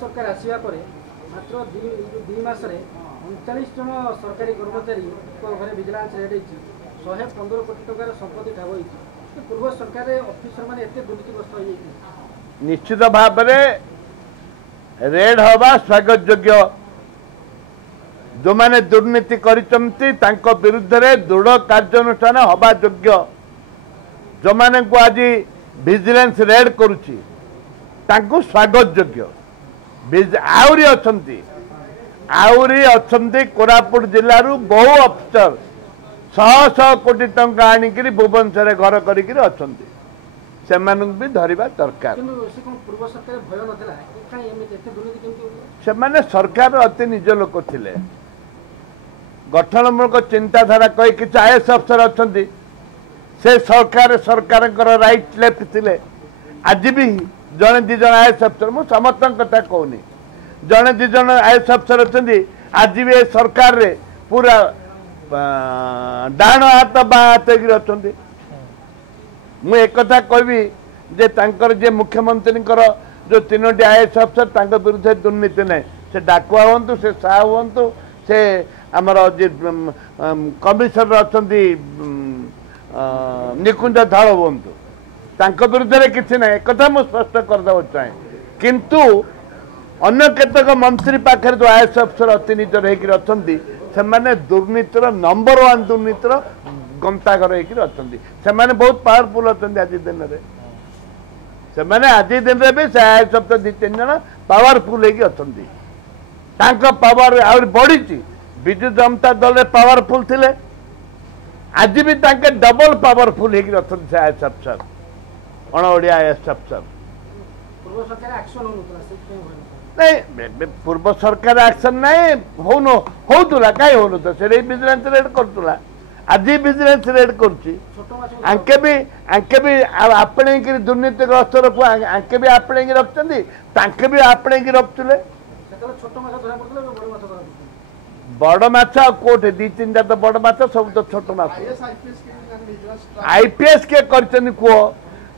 सरकार आसवा पर मात्र दुई मसरे 39 जन सरकारी कर्मचारी घरे विजिलेंस रेड होती 115 कोटी टकर संपत्ति ठाब होती पूर्व सरकार अफिसर मैंने एत दुर्नीतिग्रस्त हो निश्चित भाव में रेड हवा स्वागत योग्य जो माने दुर्नीति करिसंती तांको विरुद्ध रे दृढ़ कार्यानुष्ठान हवा योग्य जो माने को आज विजिलेंस रेड करुची तांको स्वागत योग्य आउरी अछंती कोरापुट जिल्ला रु बहु अफिसर 100 कोटी टंका आनिकरी भुवनेश्वर घर करिकरी अछंती सेमानक भी धरिबा दरकार सेमाने सरकार अति निज लोक थिले गठनमूलक चिंताधारा कई किसी आईएएस अफसर अछंती से सरकार राइट लेफ्ट थिले आज भी जड़े दि जन आईएएस अफसर मु समस्त कथा कहूनी जड़े दि जन आईएएस अफसर अच्छी आज भी सरकार रे पूरा डाण हाथ बा हाथ अच्छा मु एक कथा कहबी जे तांकर जे मुख्यमंत्री जो 3टी आईएएस अफसर विरुद्ध दुर्नीति ना से डाकुआ हूँ से साह हूँ से आमर जे कमिशनर अच्छा निकुंज धल हूँ विरुद्ध किसी ना एक मुझे स्पष्ट करदे चाहे किंतु अन्य केतक मंत्री पाखे जो आईएएस अफसर अति निजर होकर से दुर्नीतिर नंबर 1 दुर्नीतिर गंताघर होकर बहुत पावरफुल अच्छा आज दिन में से आज दिन में भी से आईएएस अफसर 2-3 जन पावरफुल होकर पावर आ बढ़ी विजु जनता दल पावरफुल थे आज भी डबल पावरफुल होकर से आईएएस अफसर अणओडिया आईएएस अफसर नहीं पूर्व सरकार एक्शन नहीं होता कहीं हो से विजिलेंस रेड करूला आज विजिलेंस रेड करके भी आपणे दुर्नीतिग्रस्त आंके भी आपणे रखते भी आपणे रखुले बड़ माछ कोटे 2-3टा तो बड़ माछ सब तो छोट माछ आईपीएस के कर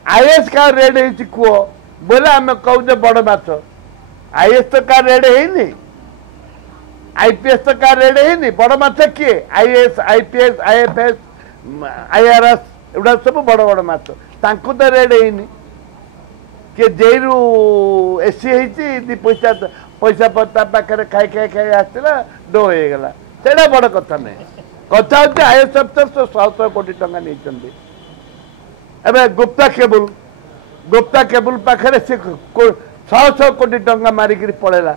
आईएएस का रेड है कह बोले आम कहूँ बड़ माछ आईएएस तो का रेड है आईपीएस तो का रेड है बड़ माछ किए आईएएस आईपीएस आईएफएस आईआरएस एगुड़ा सब बड़ बड़ माछ तांको तो रेड है किए जेलू एसी होती पैसा पैसा पता पाखे खाई खाई खाई आसला डो हो गला से बड़ कथा नहीं कथा हूँ आईएएस अफसर 100 कोटी टंका नहीं एवं गुप्ता केबुल पाखे से 100 कोटी टंका मारिक पड़ेला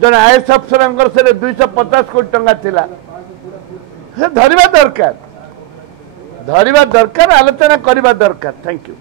जन आईएएस अफसर से 250 कोटी टंका थिला से धरिबा दरकार आलोचना करबा दरकार। Thank you.